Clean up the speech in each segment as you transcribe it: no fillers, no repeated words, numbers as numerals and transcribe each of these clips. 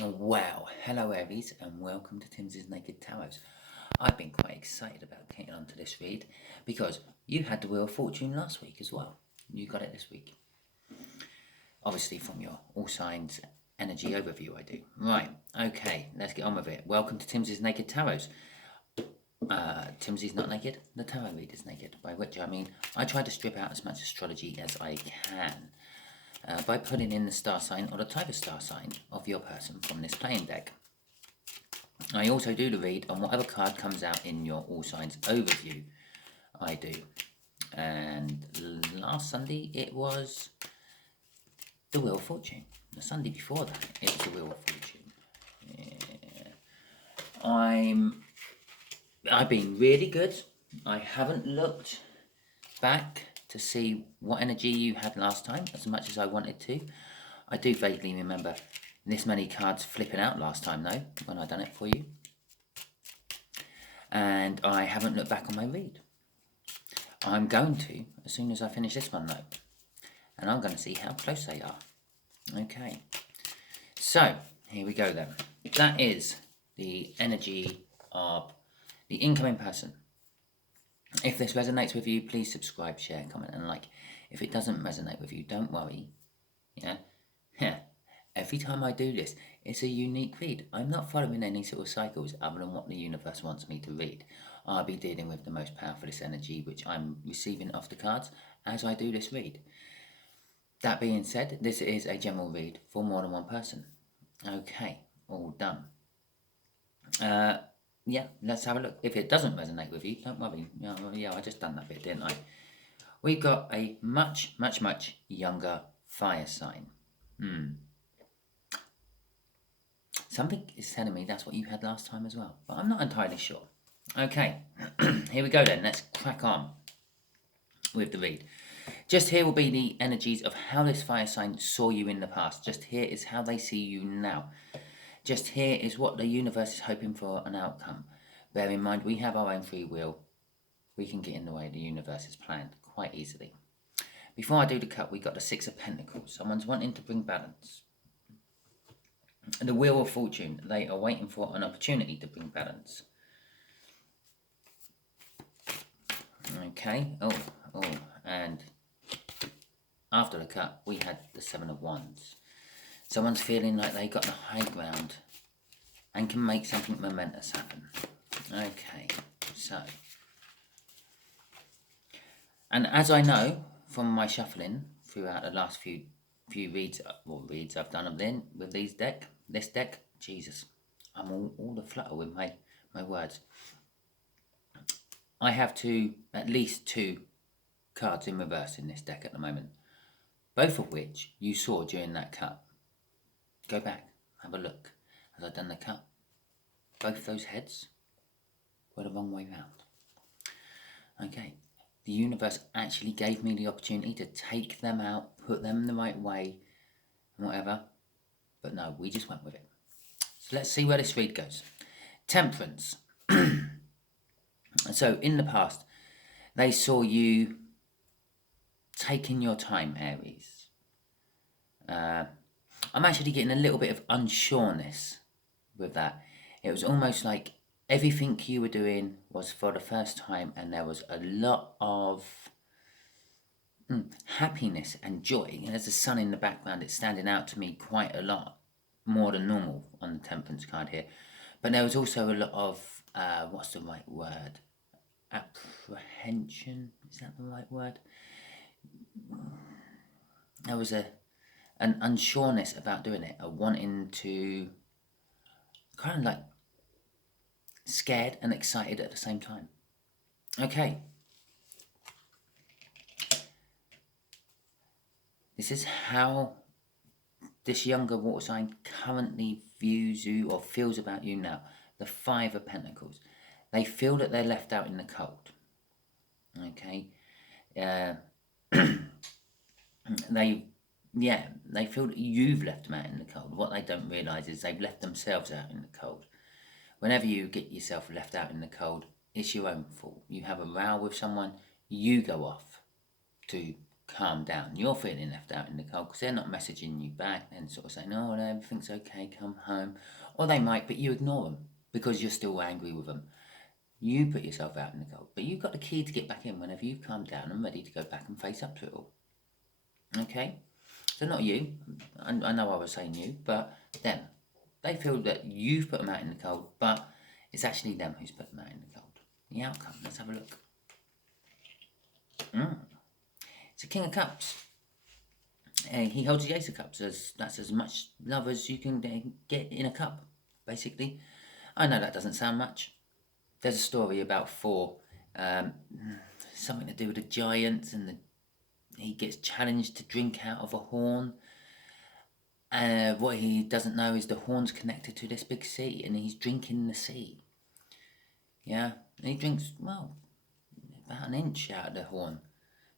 Wow, hello Aries and welcome to Timsy Naked Tarot. I've been quite excited about getting onto this read because you had the Wheel of Fortune last week as well. You got it this week. Obviously from your all signs energy overview I do. Right, okay, let's get on with it. Welcome to Timsy's Naked Tarot. Timsy's not naked, the tarot read is naked, by which I mean I try to strip out as much astrology as I can. By putting in the star sign or the type of star sign of your person from this playing deck. I also do the read on whatever card comes out in your all signs overview. I do. And last Sunday it was the Wheel of Fortune. The Sunday before that it was the Wheel of Fortune. Yeah. I've been really good. I haven't looked back to see what energy you had last time as much as I wanted to. I do vaguely remember this many cards flipping out last time though, when I done it for you. And I haven't looked back on my read. I'm going to as soon as I finish this one though. And I'm going to see how close they are. Okay. So, here we go then. That is the energy of the incoming person. If this resonates with you, please subscribe, share, comment, and like. If it doesn't resonate with you, don't worry. Yeah? Every time I do this, it's a unique read. I'm not following any sort of cycles other than what the universe wants me to read. I'll be dealing with the most powerfulest energy which I'm receiving off the cards as I do this read. That being said, this is a general read for more than one person. Okay, all done. Yeah, let's have a look. If it doesn't resonate with you, don't worry. Yeah, I just done that bit, didn't I? We've got a much, much, much younger fire sign. Something is telling me that's what you had last time as well, but I'm not entirely sure. Okay, here we go then. Let's crack on with the read. Just here will be the energies of how this fire sign saw you in the past. Just here is how they see you now. Just here is what the universe is hoping for an outcome. Bear in mind, we have our own free will. We can get in the way of the universe's plan quite easily. Before I do the cut, we got the Six of Pentacles. Someone's wanting to bring balance. The Wheel of Fortune. They are waiting for an opportunity to bring balance. Okay. And after the cut, we had the Seven of Wands. Someone's feeling like they got the high ground and can make something momentous happen. Okay, so. And as I know from my shuffling throughout the last few reads I've done with this deck, Jesus, I'm all aflutter with my words. I have at least two cards in reverse in this deck at the moment, both of which you saw during that cut. Go back, have a look. As I've done the cut, both those heads were the wrong way round. Okay, the universe actually gave me the opportunity to take them out, put them the right way, whatever. But no, we just went with it. So let's see where this read goes. Temperance. So in the past, they saw you taking your time, Aries. I'm actually getting a little bit of unsureness with that. It was almost like everything you were doing was for the first time, and there was a lot of happiness and joy. And there's the sun in the background. It's standing out to me quite a lot, more than normal on the Temperance card here. But there was also a lot of, what's the right word? Apprehension? Is that the right word? There was an unsureness about doing it, a wanting to, kind of like scared and excited at the same time. Okay. This is how this younger water sign currently views you or feels about you now. The Five of Pentacles. They feel that they're left out in the cold. Okay. They feel that you've left them out in the cold. What they don't realise is they've left themselves out in the cold. Whenever you get yourself left out in the cold, it's your own fault. You have a row with someone, you go off to calm down. You're feeling left out in the cold because they're not messaging you back and sort of saying, oh, everything's okay, come home. Or they might, but you ignore them because you're still angry with them. You put yourself out in the cold, but you've got the key to get back in whenever you've calmed down and ready to go back and face up to it all. Okay? So not you. I know I was saying you, but them. They feel that you've put them out in the cold, but it's actually them who's put them out in the cold. The outcome, let's have a look. It's a King of Cups. He holds the Ace of Cups. That's as much love as you can get in a cup, basically. I know that doesn't sound much. There's a story about four, something to do with the giants, and he gets challenged to drink out of a horn. What he doesn't know is the horn's connected to this big sea, and he's drinking the sea. Yeah, and he drinks, well, about an inch out of the horn.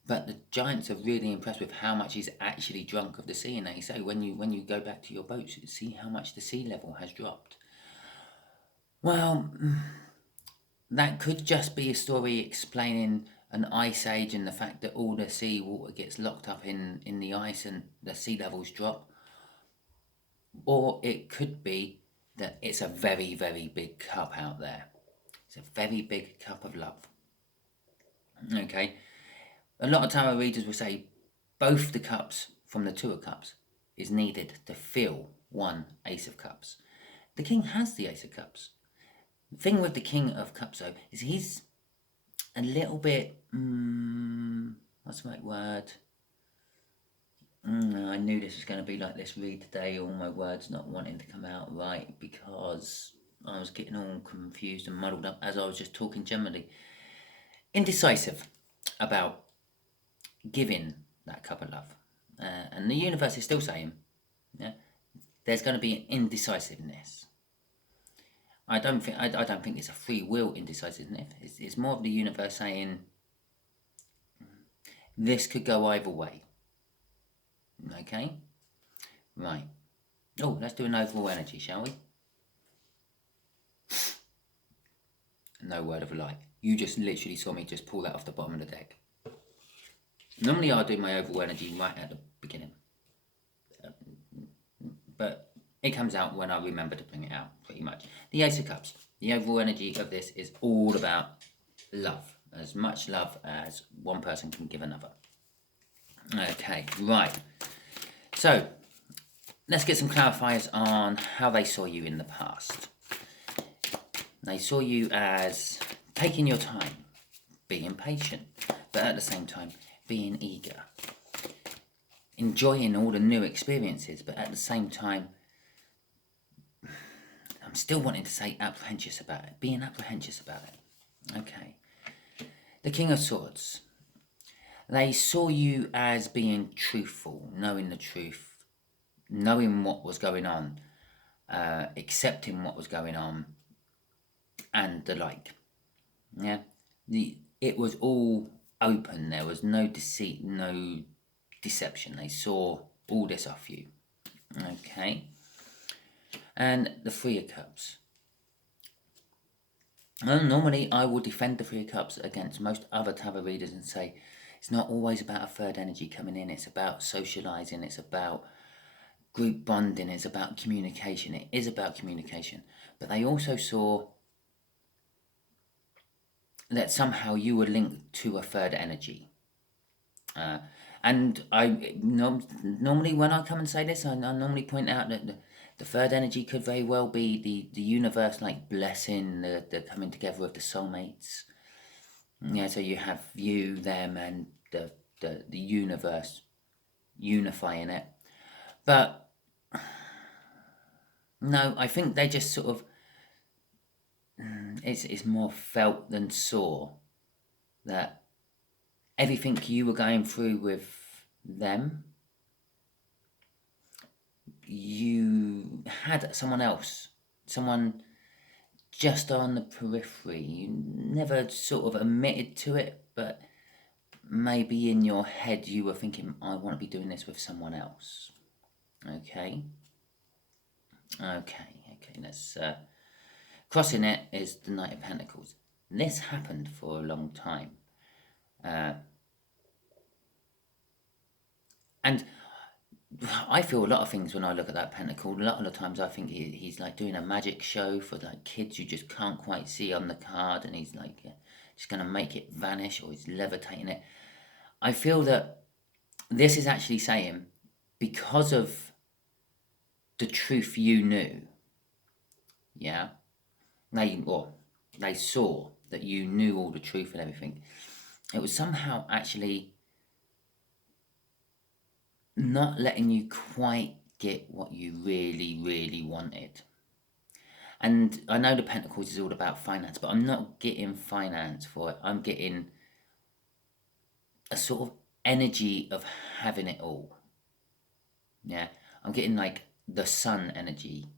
But the giants are really impressed with how much he's actually drunk of the sea, and they say when you go back to your boats, see how much the sea level has dropped. Well, that could just be a story explaining an ice age and the fact that all the sea water gets locked up in the ice and the sea levels drop. Or it could be that it's a very, very big cup out there. It's a very big cup of love. Okay? A lot of tarot readers will say both the cups from the Two of Cups is needed to fill one Ace of Cups. The King has the Ace of Cups. The thing with the King of Cups, though, is he's a little bit, what's the right word? I knew this was going to be like this read today, all my words not wanting to come out right because I was getting all confused and muddled up as I was just talking generally. Indecisive about giving that cup of love. And the universe is still saying, yeah, there's going to be an indecisiveness. I don't think it's a free will indecisiveness. It's more of the universe saying this could go either way. Okay? Right. Oh, let's do an overall energy, shall we? No word of a lie. You just literally saw me just pull that off the bottom of the deck. Normally I'll do my overall energy right at the beginning. But it comes out when I remember to bring it out, pretty much. The Ace of Cups. The overall energy of this is all about love. As much love as one person can give another. Okay, right. So, let's get some clarifiers on how they saw you in the past. They saw you as taking your time, being patient, but at the same time, being eager. Enjoying all the new experiences, but at the same time, I'm still wanting to say apprehensive about it. Being apprehensive about it. Okay. The King of Swords. They saw you as being truthful, knowing the truth, knowing what was going on, accepting what was going on, and the like. Yeah, it was all open. There was no deceit, no deception. They saw all this off you. Okay. And the Three of Cups. Well, normally I will defend the Three of Cups against most other tarot readers and say it's not always about a third energy coming in. It's about socializing. It's about group bonding. It's about communication. It is about communication. But they also saw that somehow you were linked to a third energy. And I normally when I come and say this, I normally point out that the third energy could very well be the universe, like blessing the coming together of the soulmates. Yeah, so you have you, them, and the universe unifying it. But no, I think they just sort of it's more felt than saw that everything you were going through with them, you had someone else, someone just on the periphery. You never sort of admitted to it, but maybe in your head you were thinking, I want to be doing this with someone else. Okay, let's... crossing it is the Knight of Pentacles. This happened for a long time. And I feel a lot of things when I look at that pentacle. A lot of the times I think he's like doing a magic show for like kids you just can't quite see on the card, and he's like just going to make it vanish, or he's levitating it. I feel that this is actually saying, because of the truth you knew, yeah, they saw that you knew all the truth and everything. It was somehow actually not letting you quite get what you really, really wanted. And I know the Pentacles is all about finance, but I'm not getting finance for it. I'm getting a sort of energy of having it all. Yeah, I'm getting like the sun energy.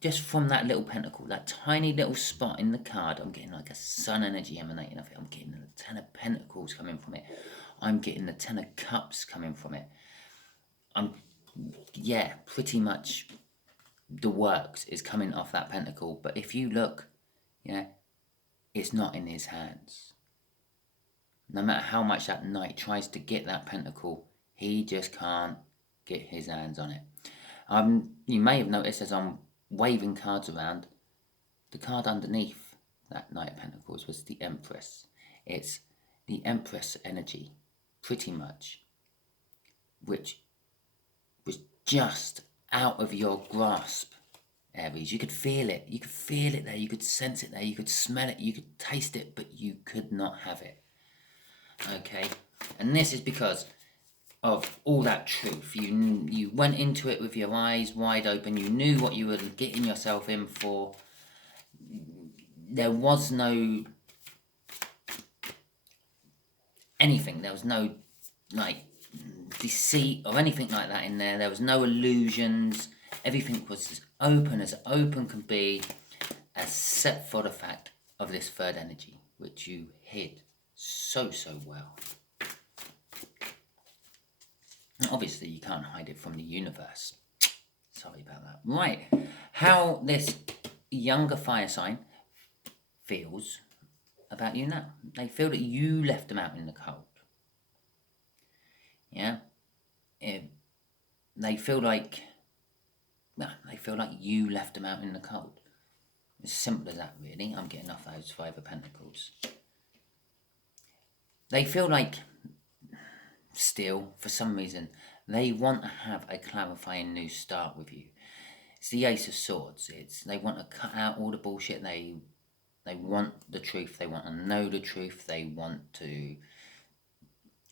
Just from that little pentacle, that tiny little spot in the card, I'm getting like a sun energy emanating off it. I'm getting the Ten of Pentacles coming from it. I'm getting the Ten of Cups coming from it. Yeah, pretty much the works is coming off that pentacle. But if you look, yeah, it's not in his hands. No matter how much that knight tries to get that pentacle, he just can't get his hands on it. You may have noticed as I'm waving cards around, the card underneath that Knight of Pentacles was the Empress. It's the Empress energy, pretty much, which was just out of your grasp, Aries. You could feel it. You could feel it there. You could sense it there. You could smell it. You could taste it, but you could not have it. Okay? And this is because of all that truth. You went into it with your eyes wide open. You knew what you were getting yourself in for. There was no anything. There was no like deceit or anything like that in there. There was no illusions. Everything was as open can be, except for the fact of this third energy, which you hid so well. Obviously, you can't hide it from the universe. Sorry about that. Right. How this younger fire sign feels about you now. They feel that you left them out in the cold. Yeah? They feel like you left them out in the cold. As simple as that, really. I'm getting off those Five of Pentacles. They feel like, still, for some reason, they want to have a clarifying new start with you. It's the Ace of Swords. They want to cut out all the bullshit. They want the truth. They want to know the truth. They want to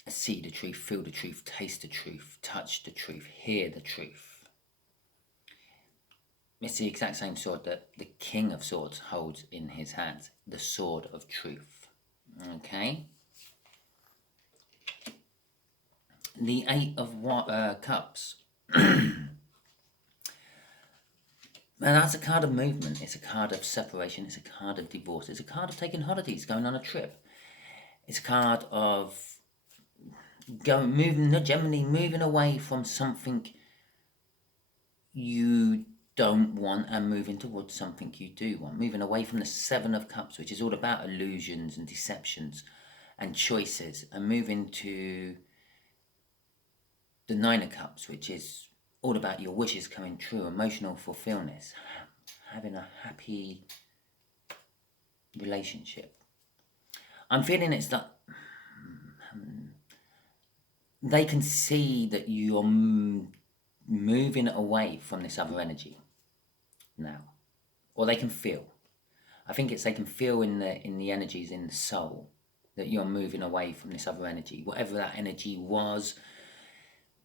see the truth, feel the truth, taste the truth, touch the truth, hear the truth. It's the exact same sword that the King of Swords holds in his hands. The Sword of Truth. Okay? The Eight of Cups. And that's a card of movement. It's a card of separation. It's a card of divorce. It's a card of taking holidays, going on a trip. It's a card of generally moving away from something you don't want and moving towards something you do want. Moving away from the Seven of Cups, which is all about illusions and deceptions and choices, and moving to the Nine of Cups, which is all about your wishes coming true, emotional fulfillment, having a happy relationship. I'm feeling it's like they can see that you're moving away from this other energy now, or they can feel. I think it's they can feel in the energies in the soul that you're moving away from this other energy, whatever that energy was,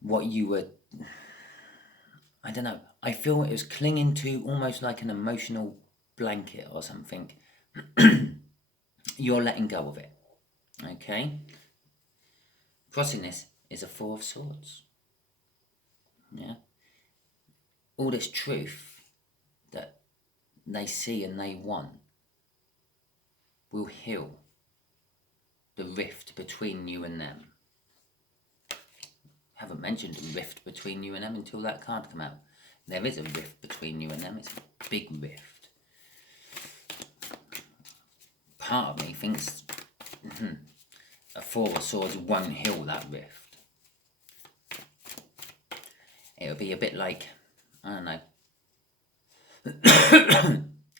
what you were. I don't know. I feel it was clinging to almost like an emotional blanket or something. You're letting go of it. Okay? Crossing this is a Four of Swords. Yeah? All this truth that they see and they want will heal the rift between you and them. Haven't mentioned a rift between you and them until that card come out. There is a rift between you and them. It's a big rift. Part of me thinks a Four of Swords won't heal that rift. it would be a bit like, I don't know,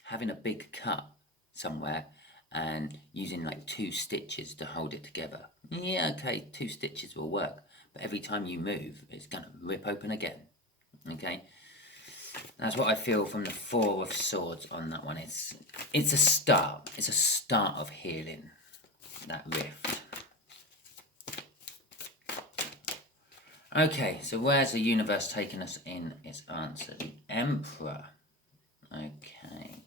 having a big cut somewhere and using like 2 stitches to hold it together. Yeah, okay, 2 stitches will work, but every time you move, it's going to rip open again. Okay, that's what I feel from the 4 of Swords on that one. It's a start. It's a start of healing that rift. Okay, so where's the universe taking us in its answer? The Emperor. Okay.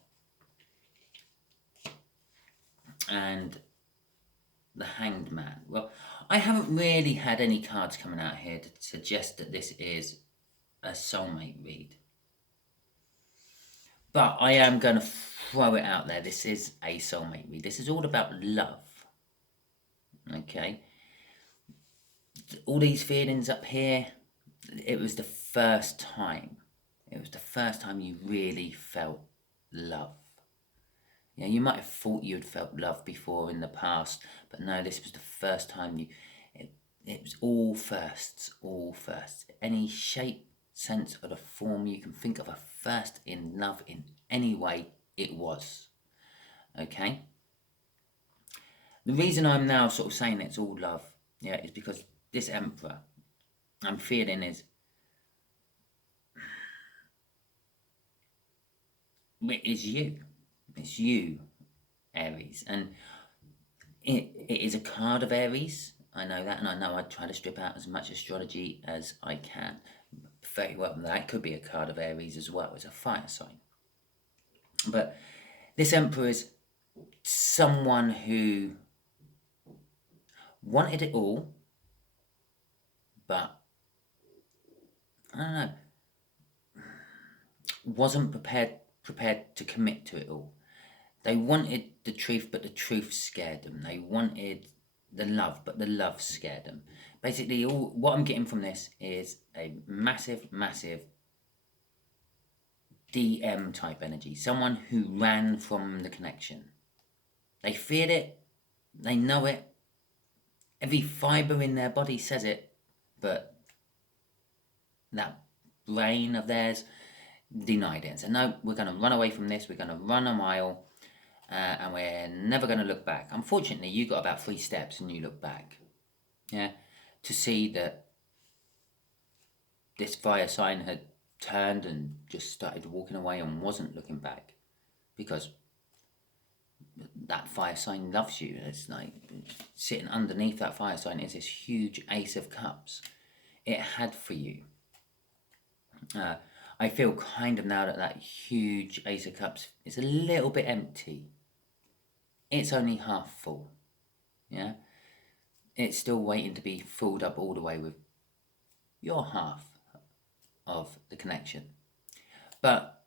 And the Hanged Man. Well, I haven't really had any cards coming out here to suggest that this is a soulmate read. But I am going to throw it out there. This is a soulmate read. This is all about love. Okay. All these feelings up here, it was the first time. It was the first time you really felt love. Yeah, you might have thought you'd felt love before in the past, but no, this was the first time it was all firsts, all firsts. Any shape, sense, or the form you can think of a first in love in any way, it was. Okay? The reason I'm now sort of saying it's all love, yeah, is because this Emperor, I'm feeling is you. It's you, Aries. And it is a card of Aries. I know that, and I know I try to strip out as much astrology as I can. Very well, that could be a card of Aries as well. It's a fire sign. But this Emperor is someone who wanted it all, but I don't know, wasn't prepared to commit to it all. They wanted the truth, but the truth scared them. They wanted the love, but the love scared them. Basically, all what I'm getting from this is a massive DM type energy. Someone who ran from the connection. They feared it. They know it. Every fibre in their body says it, but that brain of theirs denied it. So no, we're going to run away from this. We're going to run a mile. And we're never going to look back. Unfortunately, you got about 3 steps and you look back. Yeah, to see that this fire sign had turned and just started walking away and wasn't looking back, because that fire sign loves you. It's like sitting underneath that fire sign is this huge Ace of Cups. It had for you. I feel kind of now that huge Ace of Cups is a little bit empty. It's only half full, yeah? It's still waiting to be filled up all the way with your half of the connection. But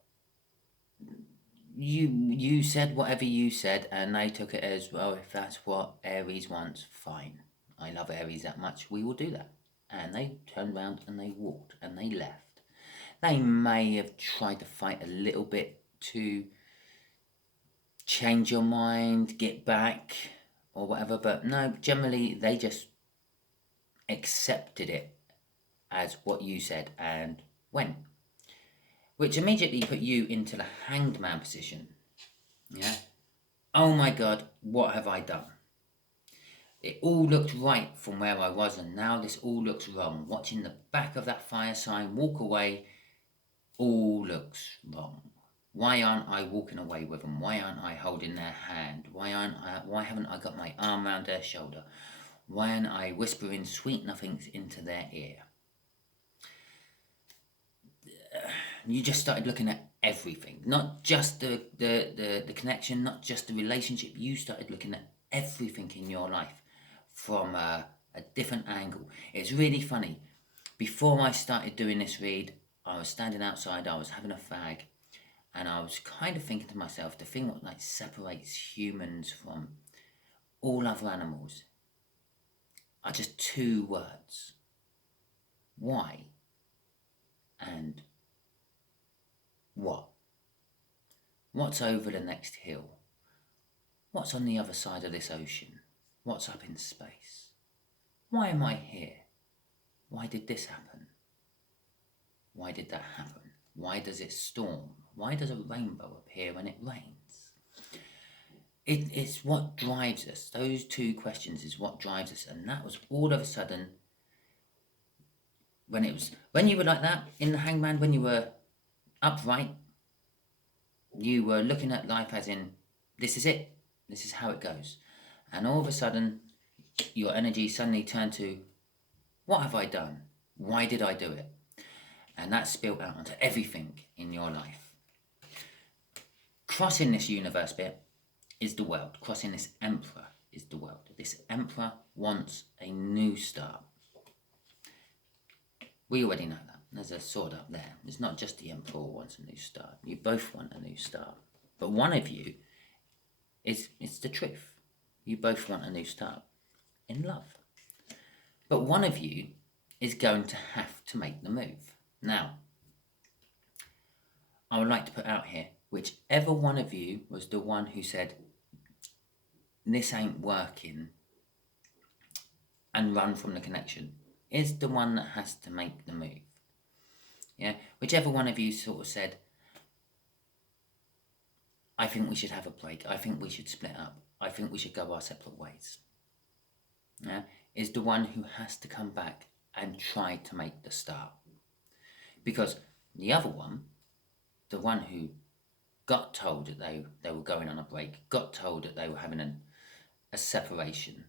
you said whatever you said, and they took it as, well, if that's what Aries wants, fine. I love Aries that much, we will do that. And they turned around and they walked and they left. They may have tried to fight a little bit to change your mind, get back, or whatever, but no, generally they just accepted it as what you said and went, which immediately put you into the Hanged Man position. Yeah, oh my god, what have I done? It all looked right from where I was, and now this all looks wrong. Watching the back of that fire sign walk away all looks wrong. Why aren't I walking away with them? Why aren't I holding their hand? Why haven't I got my arm around their shoulder? Why aren't I whispering sweet nothings into their ear? You just started looking at everything, not just the connection, not just the relationship. You started looking at everything in your life from a different angle. It's really funny. Before I started doing this read, I was standing outside, I was having a fag, and I was kind of thinking to myself, the thing that like separates humans from all other animals are just 2 words. Why and what? What's over the next hill? What's on the other side of this ocean? What's up in space? Why am I here? Why did this happen? Why did that happen? Why does it storm? Why does a rainbow appear when it rains? It's what drives us. Those two questions is what drives us. And that was all of a sudden, when you were like that in the hangman, when you were upright, you were looking at life as in, this is it. This is how it goes. And all of a sudden, your energy suddenly turned to, what have I done? Why did I do it? And that spilled out onto everything in your life. Crossing this universe bit is the world. Crossing this emperor is the world. This emperor wants a new start. We already know that. There's a sword up there. It's not just the emperor wants a new start. You both want a new start. But one of you it's the truth. You both want a new start in love. But one of you is going to have to make the move. Now, I would like to put out here, whichever one of you was the one who said, this ain't working, and run from the connection, is the one that has to make the move. Yeah, whichever one of you sort of said, I think we should have a break, I think we should split up, I think we should go our separate ways, yeah, is the one who has to come back and try to make the start. Because the other one, the one who got told that they were going on a break, got told that they were having a separation,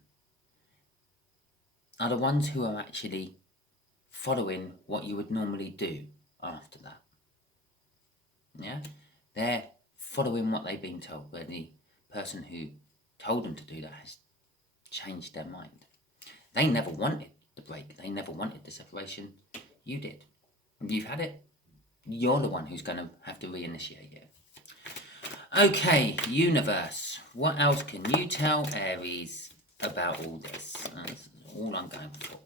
are the ones who are actually following what you would normally do after that. Yeah? They're following what they've been told, where the person who told them to do that has changed their mind. They never wanted the break. They never wanted the separation. You did. You've had it. You're the one who's going to have to reinitiate it. Okay, universe. What else can you tell Aries about all this? This is all I'm going for.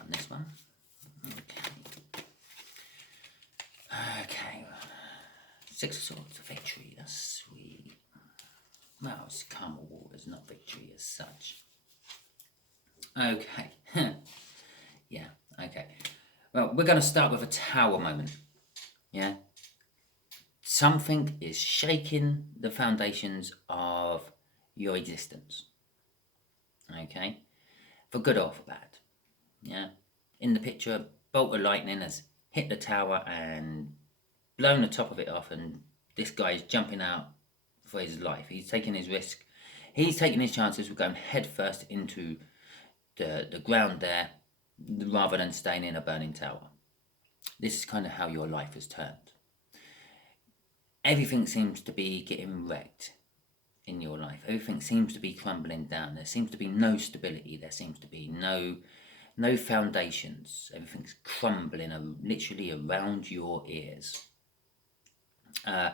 On this one. Okay. Six of Swords, victory. That's sweet. Well, it's calmer waters, not victory as such. Okay. Yeah, okay. Well, we're going to start with a tower moment. Yeah? Something is shaking the foundations of your existence. Okay? For good or for bad. Yeah? In the picture, a bolt of lightning has hit the tower and blown the top of it off, and this guy is jumping out for his life. He's taking his risk. He's taking his chances with going head first into the ground there, rather than staying in a burning tower. This is kind of how your life has turned. Everything seems to be getting wrecked in your life. Everything seems to be crumbling down. There seems to be no stability. There seems to be no foundations. Everything's crumbling literally around your ears. And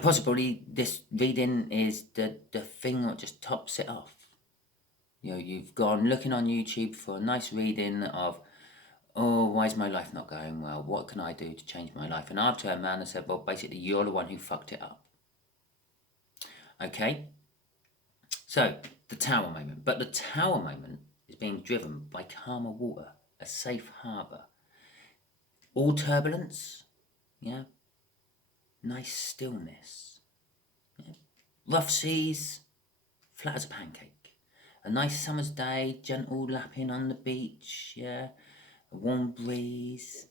possibly this reading is the thing that just tops it off. You know, you've gone looking on YouTube for a nice reading of, oh, why is my life not going well? What can I do to change my life? And I've turned around and said, well, basically, you're the one who fucked it up. Okay? So, the tower moment. But the tower moment is being driven by calmer water, a safe harbour. All turbulence, yeah? Nice stillness. Yeah? Rough seas, flat as a pancake. A nice summer's day, gentle lapping on the beach, yeah? A warm breeze.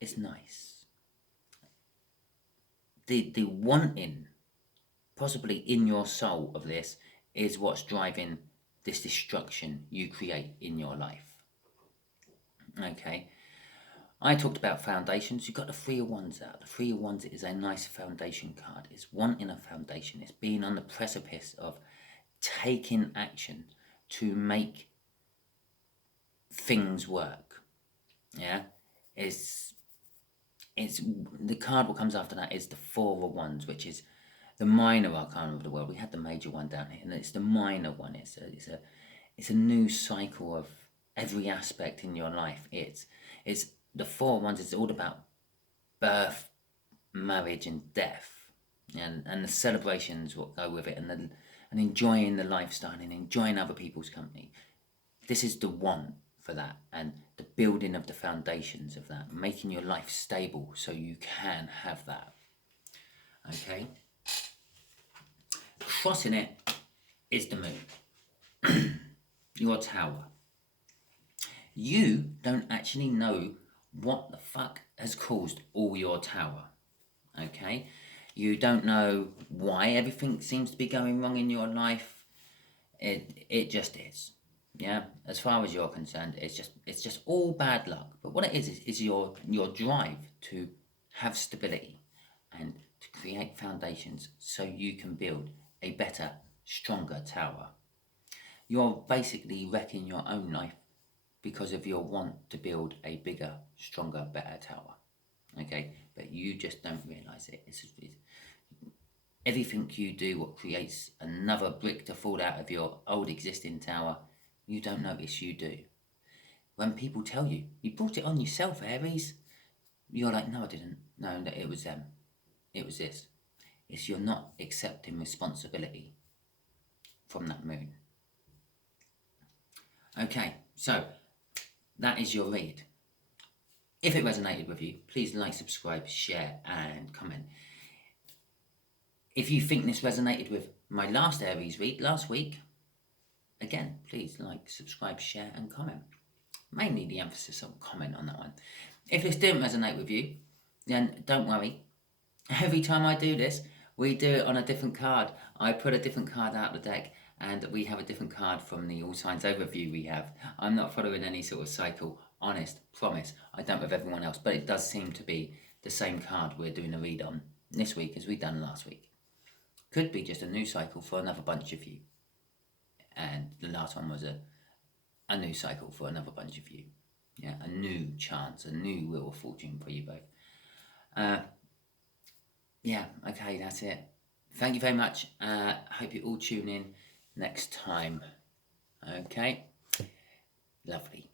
It's nice. The wanting, possibly in your soul of this, is what's driving this destruction you create in your life. Okay. I talked about foundations. You've got the Three of Wands out. The Three of Wands is a nice foundation card. It's wanting a foundation. It's being on the precipice of taking action to make things work. Yeah, it's the card what comes after that is the Four of Wands, which is the minor arcana of the world. We had the major one down here, and it's the minor one. It's a new cycle of every aspect in your life. It's the Four of Wands. It's all about birth, marriage, and death, and the celebrations what go with it, and enjoying the lifestyle and enjoying other people's company. This is the want for that, and the building of the foundations of that, making your life stable so you can have that. Okay? Crossing it is the moon. Your tower. You don't actually know what the fuck has caused all your tower. Okay? You don't know why everything seems to be going wrong in your life. It just is. Yeah, as far as you're concerned, it's just all bad luck. But what it is your drive to have stability and to create foundations so you can build a better, stronger tower. You're basically wrecking your own life because of your want to build a bigger, stronger, better tower. Okay, but you just don't realise it. It's everything you do what creates another brick to fall out of your old existing tower, you don't notice you do. When people tell you, you brought it on yourself, Aries, you're like, no, I didn't. No, it was them. It was this. It's you're not accepting responsibility from that moon. Okay, so that is your read. If it resonated with you, please like, subscribe, share, and comment. If you think this resonated with my last Aries read last week, again, please like, subscribe, share, and comment. Mainly the emphasis on comment on that one. If this didn't resonate with you, then don't worry. Every time I do this, we do it on a different card. I put a different card out of the deck, and we have a different card from the All Signs overview we have. I'm not following any sort of cycle, honest, promise. I don't with everyone else, but it does seem to be the same card we're doing a read on this week as we done last week. Could be just a new cycle for another bunch of you. And the last one was a new cycle for another bunch of you. Yeah, a new chance, a new wheel of fortune for you both. Yeah, okay, that's it. Thank you very much. Hope you all tune in next time. Okay, lovely.